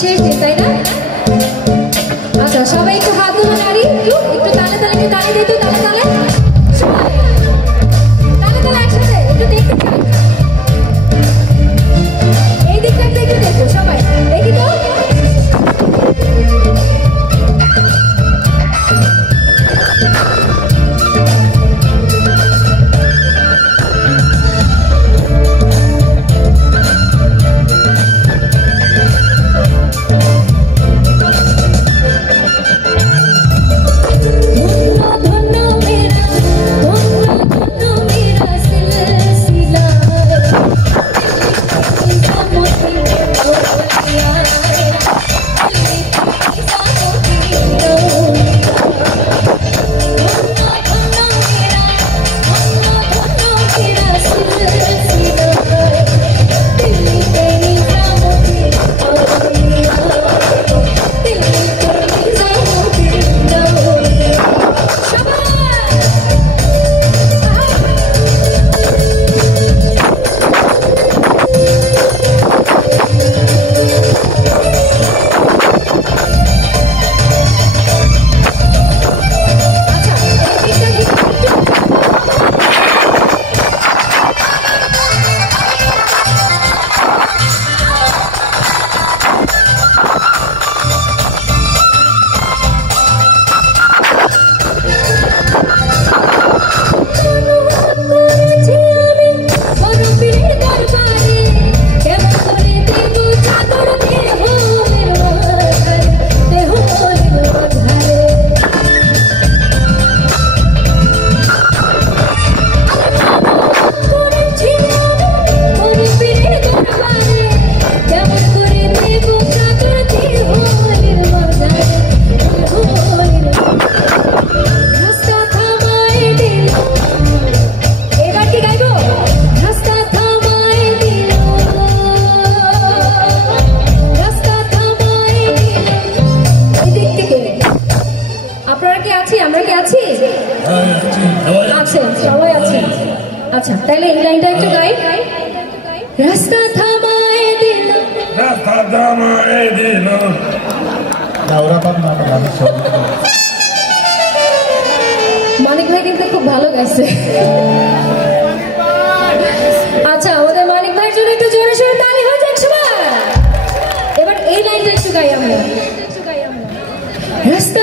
শেষ দিন তাই না? আচ্ছা সবাই একটু হাত ধরো নারী, একটু তালে তালে, একটু তালে দিই তো, তালে তালে সবাই তালে তালে একসাথে একটু দেখতে চাই, এই দিকটা একটু দেখো সবাই, দেখি তো। আচ্ছা তাহলে এই লাইনটা একটু গাই। রাস্তা থামায় দিল, রাস্তা থামায় দিল, মানিক ভাই কিন্তু খুব ভালো গাইছে। আচ্ছা আমাদের মানিক ভাইয়ের জন্য একটু জোরে সোরে তালি হয়ে যাক সবাই। এবার এই লাইনটা একটু গাই আমরা। রাস্তা